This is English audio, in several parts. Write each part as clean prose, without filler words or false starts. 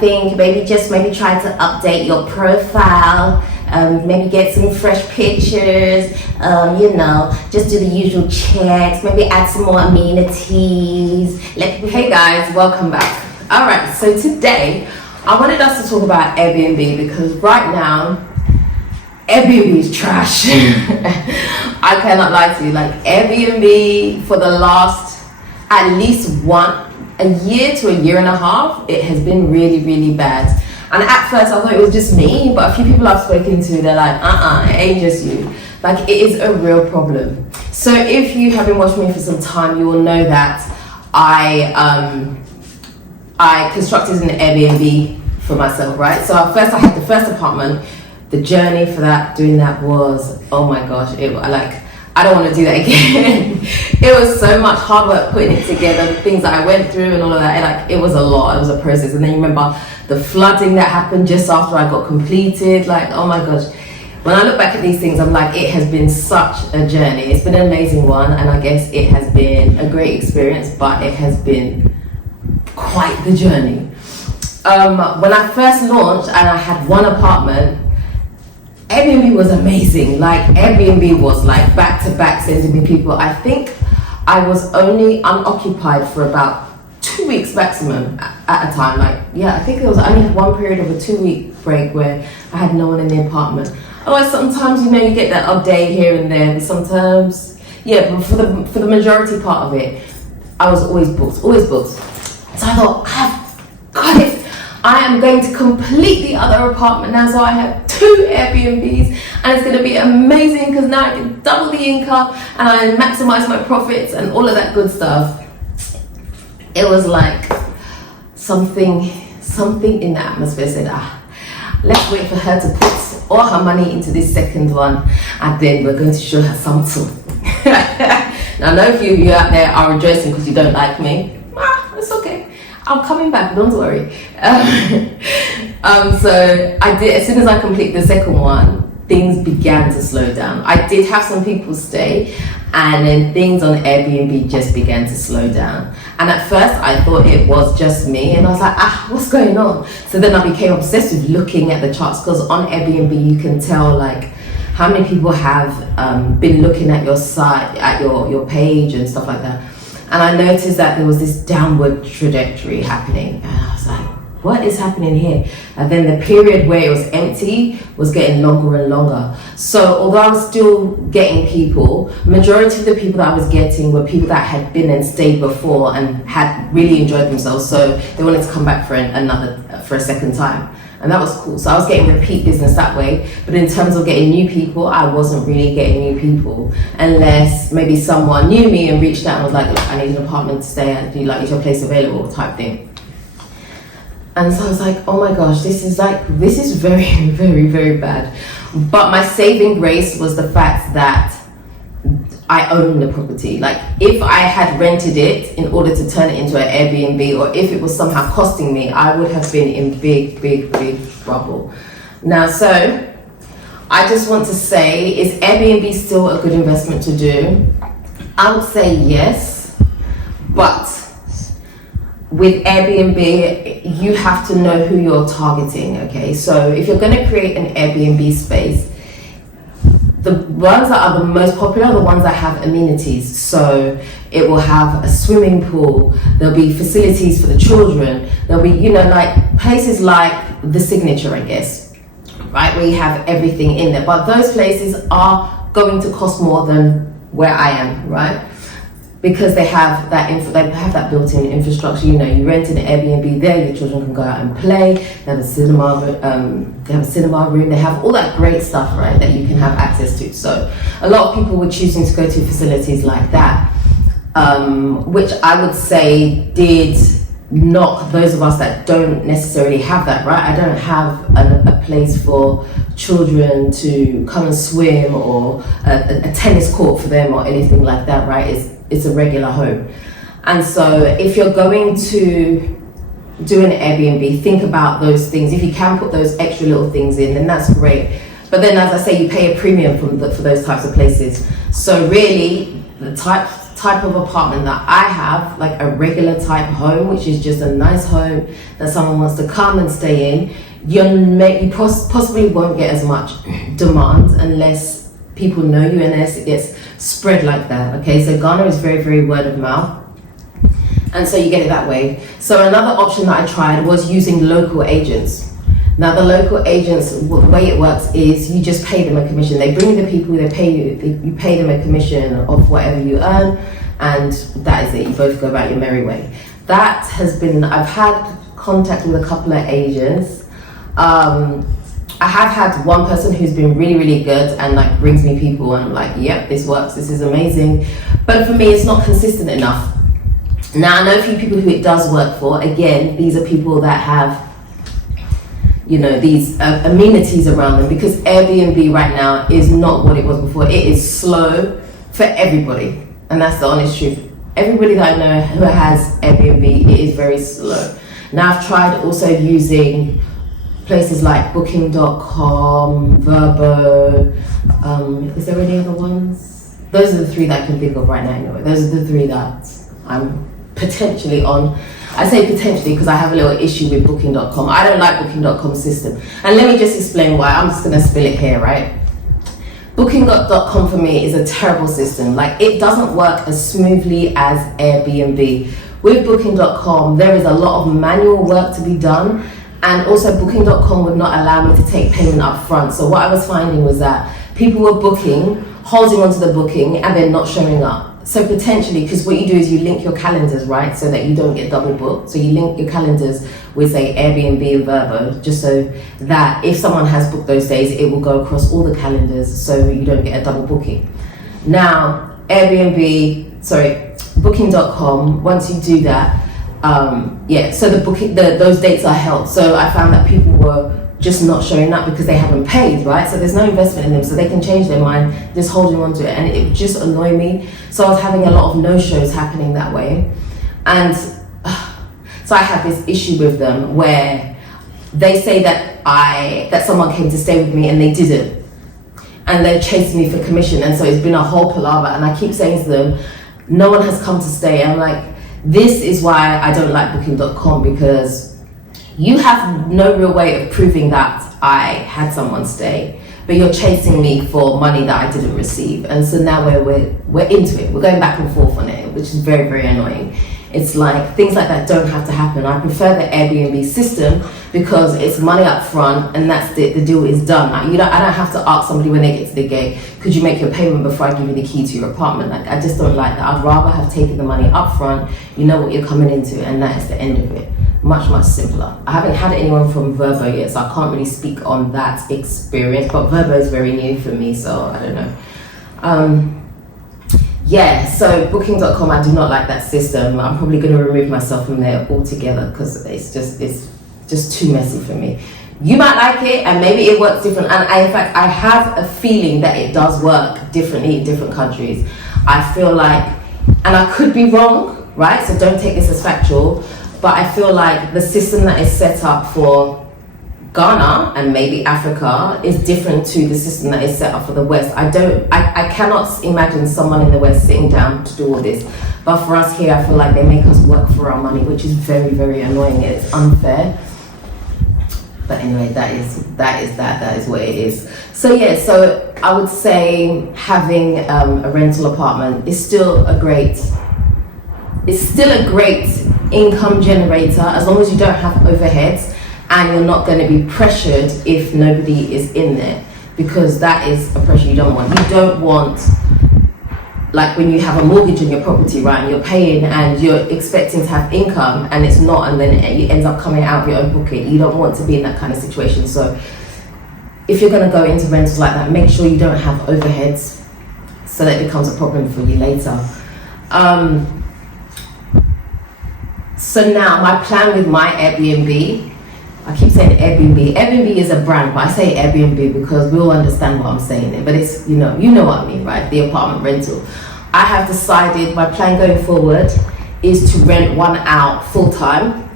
think maybe try to update your profile, maybe get some fresh pictures, just do the usual checks, maybe add some more amenities. Hey guys, welcome back. All right, so today I wanted us to talk about Airbnb because right now Airbnb is trash. I cannot lie to you, like Airbnb for the last at least a year to a year and a half, it has been really, really bad. And at first I thought it was just me, but a few people I've spoken to, they're like, it ain't just you. Like, it is a real problem. So if you have been watching me for some time, you will know that I constructed an Airbnb for myself, right? So at first I had the first apartment. The journey for doing that was, oh my gosh, I don't want to do that again. It was so much hard work putting it together, things that I went through and all of that. It was a lot, it was a process. And then you remember the flooding that happened just after I got completed. Oh my gosh. When I look back at these things, I'm like, it has been such a journey. It's been an amazing one, and I guess it has been a great experience, but it has been quite the journey. When I first launched and I had one apartment, Airbnb was amazing. Airbnb was back to back sending me people. I think I was only unoccupied for about 2 weeks maximum at a time. I think there was only one period of a 2-week break where I had no one in the apartment. Otherwise, sometimes you get that odd day here and there, but sometimes, but for the majority part of it, I was always booked. So I thought, I've got it. I am going to complete the other apartment now, so I have 2 Airbnbs, and it's going to be amazing because now I can double the income and I maximize my profits and all of that good stuff. It was like something in the atmosphere said, let's wait for her to put all her money into this second one, and then we're going to show her something. Now, I know a few of you out there are rejoicing because you don't like me. It's okay. I'm coming back, don't worry. So I did, as soon as I completed the second one, things began to slow down. I did have some people stay, and then things on Airbnb just began to slow down. And at first I thought it was just me, and I was like, what's going on? So then I became obsessed with looking at the charts, because on Airbnb you can tell how many people have been looking at your site, at your page and stuff like that. And I noticed that there was this downward trajectory happening. And I was like, what is happening here? And then the period where it was empty was getting longer and longer. So although I was still getting people, majority of the people that I was getting were people that had been and stayed before and had really enjoyed themselves. So they wanted to come back for a second time. And that was cool. So I was getting repeat business that way. But in terms of getting new people, I wasn't really getting new people unless maybe someone knew me and reached out and was like, look, I need an apartment to stay at. Is your place available? Type thing. And so I was like, oh my gosh, this is very, very, very bad. But my saving grace was the fact that I own the property. If I had rented it in order to turn it into an Airbnb, or if it was somehow costing me, I would have been in big, big, big trouble. Now, so I just want to say, is Airbnb still a good investment to do? I would say yes, but with Airbnb, you have to know who you're targeting, okay? So if you're going to create an Airbnb space, the ones that are the most popular are the ones that have amenities. So it will have a swimming pool, there'll be facilities for the children, there'll be, places like The Signature, I guess, right? Where you have everything in there. But those places are going to cost more than where I am, right? Because they have that built-in infrastructure. You rent an Airbnb there, your children can go out and play. They have a cinema room. They have all that great stuff, right, that you can have access to. So a lot of people were choosing to go to facilities like that, which I would say did knock those of us that don't necessarily have that, right? I don't have a place for children to come and swim, or a tennis court for them or anything like that, right? It's a regular home. And so if you're going to do an Airbnb, think about those things. If you can put those extra little things in, then that's great. But then, as I say, you pay a premium for those types of places. So really, the types type of apartment that I have, like a regular type home, which is just a nice home that someone wants to come and stay in, you possibly won't get as much demand unless people know you, unless it gets spread like that. Okay, so Ghana is very, very word of mouth, and so you get it that way. So another option that I tried was using local agents. Now the local agents, the way it works is you just pay them a commission. They bring the people, they pay you, you pay them a commission of whatever you earn, and that is it. You both go about your merry way. That has been, I've had contact with a couple of agents. I have had one person who's been really, really good and like brings me people, and I'm like, yep, this works, this is amazing. But for me, it's not consistent enough. Now I know a few people who it does work for. Again, these are people that have, you know, these amenities around them, because Airbnb right now is not what it was before. It is slow for everybody, and that's the honest truth. Everybody that I know who has Airbnb, it is very slow. Now I've tried also using places like Booking.com, Verbo, is there any other ones? Those are the three that I can think of right now anyway. Those are the three that I'm potentially on. I say potentially because I have a little issue with Booking.com. I don't like Booking.com's system. And let me just explain why. I'm just going to spill it here, right? Booking.com for me is a terrible system. Like, it doesn't work as smoothly as Airbnb. With Booking.com, there is a lot of manual work to be done. And also Booking.com would not allow me to take payment up front. So what I was finding was that people were booking, holding onto the booking, and then not showing up. So potentially, because what you do is you link your calendars, right? So that you don't get double booked. So you link your calendars with, say, Airbnb and Verbo, just so that if someone has booked those days, it will go across all the calendars so you don't get a double booking. Now, Booking.com, once you do that, so those dates are held. So I found that people were just not showing up because they haven't paid, right? So there's no investment in them, so they can change their mind just holding on to it, and it would just annoy me. So I was having a lot of no-shows happening that way, and so I have this issue with them where they say that someone came to stay with me and they didn't, and they're chasing me for commission, and so it's been a whole palaver. And I keep saying to them, no one has come to stay. I'm like, this is why I don't like Booking.com, because you have no real way of proving that I had someone stay, but you're chasing me for money that I didn't receive. And so now we're into it. We're going back and forth on it, which is very, very annoying. It's like, things like that don't have to happen. I prefer the Airbnb system because it's money up front, and that's it. The deal is done. I don't have to ask somebody when they get to the gate, could you make your payment before I give you the key to your apartment? Like, I just don't like that. I'd rather have taken the money up front. You know what you're coming into, and that is the end of it. Much, much simpler. I haven't had anyone from Verbo yet, so I can't really speak on that experience, but Verbo is very new for me, so I don't know. So Booking.com, I do not like that system. I'm probably going to remove myself from there altogether because it's just too messy for me. You might like it, and maybe it works different, and in fact I have a feeling that it does work differently in different countries. I feel like, and I could be wrong, right? So don't take this as factual, but I feel like the system that is set up for Ghana and maybe Africa is different to the system that is set up for the West. I cannot imagine someone in the West sitting down to do all this. But for us here, I feel like they make us work for our money, which is very, very annoying. It's unfair. But anyway, that is what it is. So I would say having a rental apartment is still a great income generator, as long as you don't have overheads and you're not going to be pressured if nobody is in there, because that is a pressure you don't want. You don't want, like when you have a mortgage on your property, right, and you're paying and you're expecting to have income and it's not, and then it ends up coming out of your own pocket. You don't want to be in that kind of situation. So if you're going to go into rentals like that, make sure you don't have overheads so that it becomes a problem for you later. So now my plan with my Airbnb, I keep saying Airbnb. Airbnb is a brand, but I say Airbnb because we all understand what I'm saying. But it's, you know what I mean, right? The apartment rental. I have decided my plan going forward is to rent one out full time.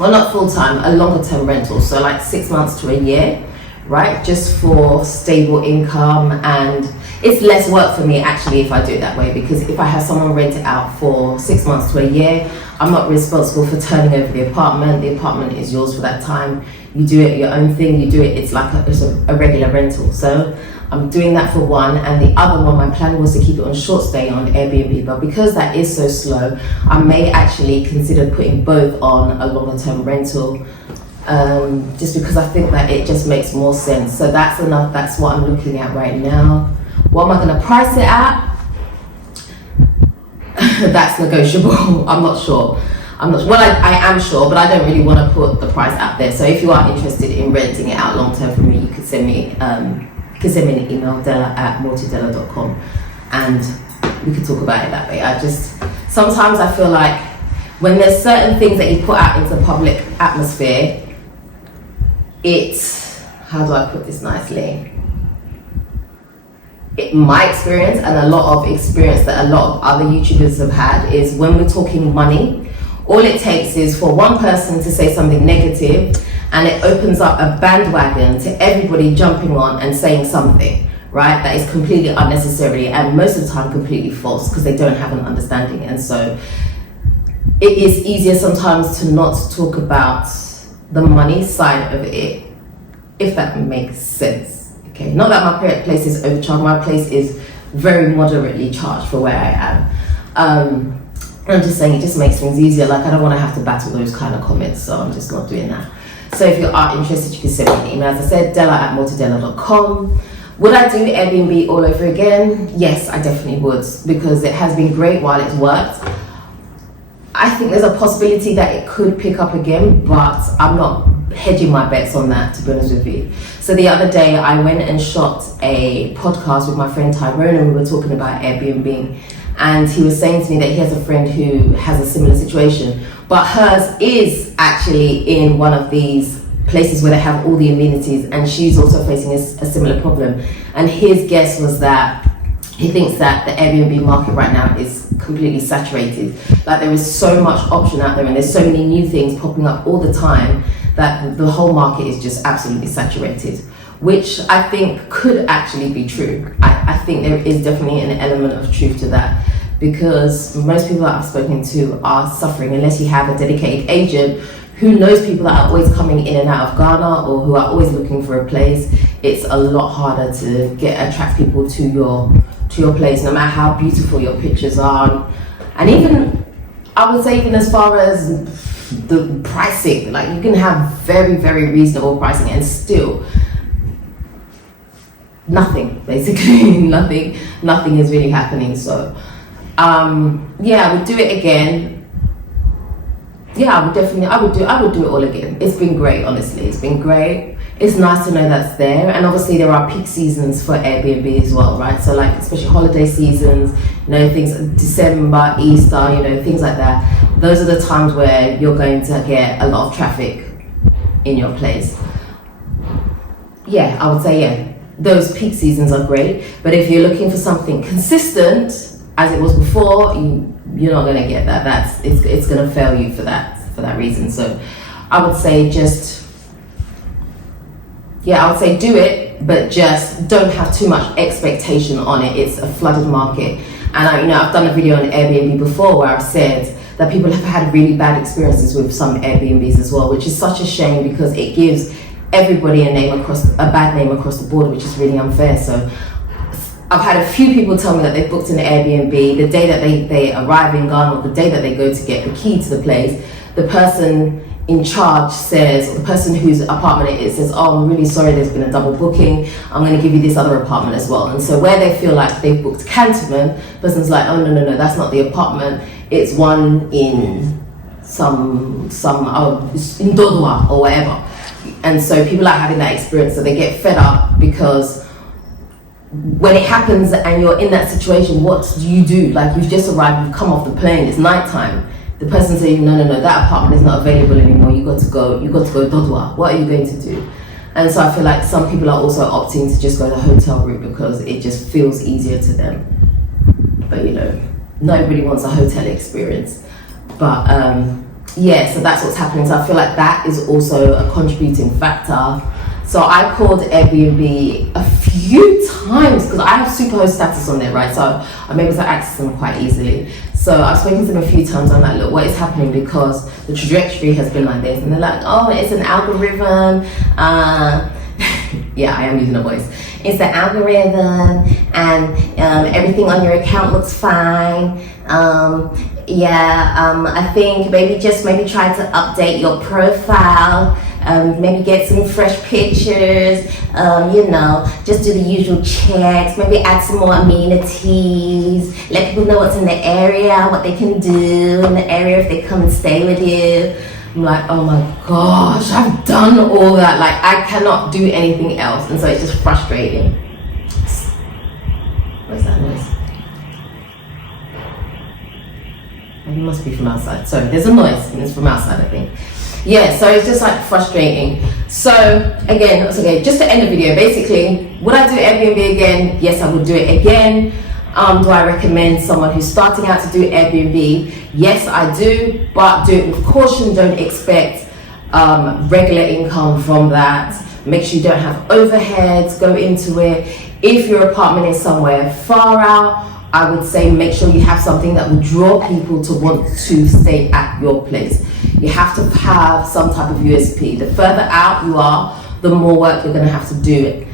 Well, not full time, a longer term rental. So like 6 months to a year, right? Just for stable income, and it's less work for me actually if I do it that way, because if I have someone rent it out for 6 months to a year, I'm not responsible for turning over the apartment. The apartment is yours for that time. You do it your own thing, you do it, it's like a regular rental. So I'm doing that for one, and the other one, my plan was to keep it on short stay on Airbnb, but because that is so slow, I may actually consider putting both on a longer term rental, just because I think that it just makes more sense. So that's what I'm looking at right now. What am I going to price it at? That's negotiable. I'm not sure. Well, I am sure, but I don't really want to put the price out there. So if you are interested in renting it out long term from me, you could send me an email, Dela@multidela.com, and we could talk about it that way. Sometimes I feel like when there's certain things that you put out into the public atmosphere, how do I put this nicely? My experience, and a lot of experience that a lot of other YouTubers have had, is when we're talking money, all it takes is for one person to say something negative, and it opens up a bandwagon to everybody jumping on and saying something, right? That is completely unnecessary, and most of the time completely false, because they don't have an understanding. And so it is easier sometimes to not talk about the money side of it, if that makes sense. Okay, not that my place is overcharged. My place is very moderately charged for where I am. I'm just saying it just makes things easier. Like, I don't want to have to battle those kind of comments, so I'm just not doing that. So if you are interested, you can send me an email. As I said, Dela@multidela.com. Would I do Airbnb all over again? Yes, I definitely would, because it has been great while it's worked. I think there's a possibility that it could pick up again, but I'm not hedging my bets on that, to be honest with you. So the other day I went and shot a podcast with my friend Tyrone, and we were talking about Airbnb, and he was saying to me that he has a friend who has a similar situation, but hers is actually in one of these places where they have all the amenities, and she's also facing a similar problem. And his guess was that he thinks that the Airbnb market right now is completely saturated. Like, there is so much option out there, and there's so many new things popping up all the time, that the whole market is just absolutely saturated, which I think could actually be true. I think there is definitely an element of truth to that, because most people that I've spoken to are suffering, unless you have a dedicated agent who knows people that are always coming in and out of Ghana, or who are always looking for a place. It's a lot harder to attract people to your place, no matter how beautiful your pictures are. And even, I would say, even as far as the pricing, like, you can have very, very reasonable pricing and still nothing, basically. nothing is really happening. So I would do it again. Yeah, I would do it all again. It's been great, honestly. It's been great. It's nice to know that's there. And obviously there are peak seasons for Airbnb as well, right? So, like, especially holiday seasons, things, December, Easter, things like that. Those are the times where you're going to get a lot of traffic in your place. Yeah, I would say, those peak seasons are great. But if you're looking for something consistent, as it was before, you're not going to get that. It's going to fail you for that reason. So I would say do it, but just don't have too much expectation on it. It's a flooded market. And I've done a video on Airbnb before where I've said that people have had really bad experiences with some Airbnbs as well, which is such a shame, because it gives everybody a bad name across the board, which is really unfair. So I've had a few people tell me that they booked an Airbnb the day that they arrive in Ghana, or the day that they go to get the key to the place. The person in charge says, or the person whose apartment it is says, "Oh, I'm really sorry, there's been a double booking. I'm going to give you this other apartment as well." And so where they feel like they've booked Cantonment, the person's like, "Oh, no, that's not the apartment. It's one in in Dodua or whatever." And so people are having that experience, so they get fed up, because when it happens and you're in that situation, what do you do? Like, you've just arrived, you've come off the plane, it's nighttime. The person saying, no, that apartment is not available anymore. You got to go Dodua. What are you going to do? And so I feel like some people are also opting to just go the hotel route, because it just feels easier to them. But not everybody wants a hotel experience. But so that's what's happening. So I feel like that is also a contributing factor. So I called Airbnb a few times because I have superhost status on there, right? So I'm able to access them quite easily. So I've spoken to them a few times. I'm like, look, what is happening? Because the trajectory has been like this. And they're like, oh, it's an algorithm. Yeah, I am using a voice. It's the algorithm, and everything on your account looks fine. I think maybe try to update your profile. Maybe get some fresh pictures, just do the usual checks, maybe add some more amenities, let people know what's in the area, what they can do in the area if they come and stay with you. I'm like, oh my gosh, I've done all that. Like, I cannot do anything else. And so it's just frustrating. What's that noise? It must be from outside. Sorry, there's a noise and it's from outside, I think. Yeah, so it's just like frustrating. So again, that's okay. Just to end the video, basically, would I do Airbnb again? Yes, I would do it again. Do I recommend someone who's starting out to do Airbnb? Yes, I do, but do it with caution. Don't expect regular income from that. Make sure you don't have overheads. Go into it. If your apartment is somewhere far out, I would say make sure you have something that will draw people to want to stay at your place. You have to have some type of USP. The further out you are, the more work you're going to have to do,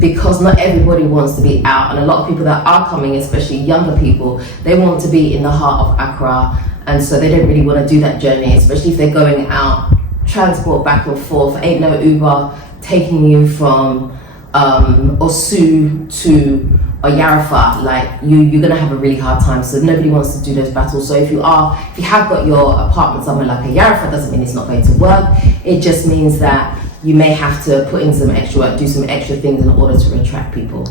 because not everybody wants to be out, and a lot of people that are coming, especially younger people, they want to be in the heart of Accra, and so they don't really want to do that journey, especially if they're going out, transport back and forth. Ain't no Uber taking you from Osu to Yarafa. Like, you're gonna have a really hard time. So nobody wants to do those battles. So if you have got your apartment somewhere like a Yarafa, doesn't mean it's not going to work. It just means that you may have to put in some extra work, do some extra things in order to attract people.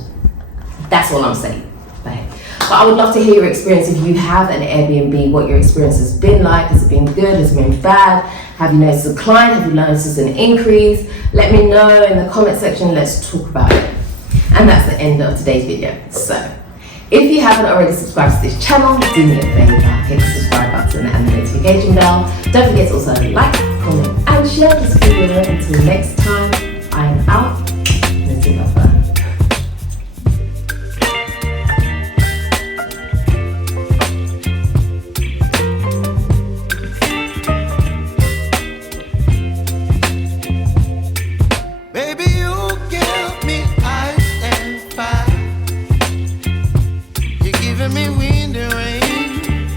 That's all I'm saying. But I would love to hear your experience. If you have an Airbnb, what your experience has been like. Has it been good? Has it been bad? Have you noticed a decline? Have you noticed an increase? Let me know in the comment section. Let's talk about it. And that's the end of today's video. So, if you haven't already subscribed to this channel, do me a favor, hit the subscribe button and the notification bell. Don't forget to also like, comment, and share this video. Until next time, I am out.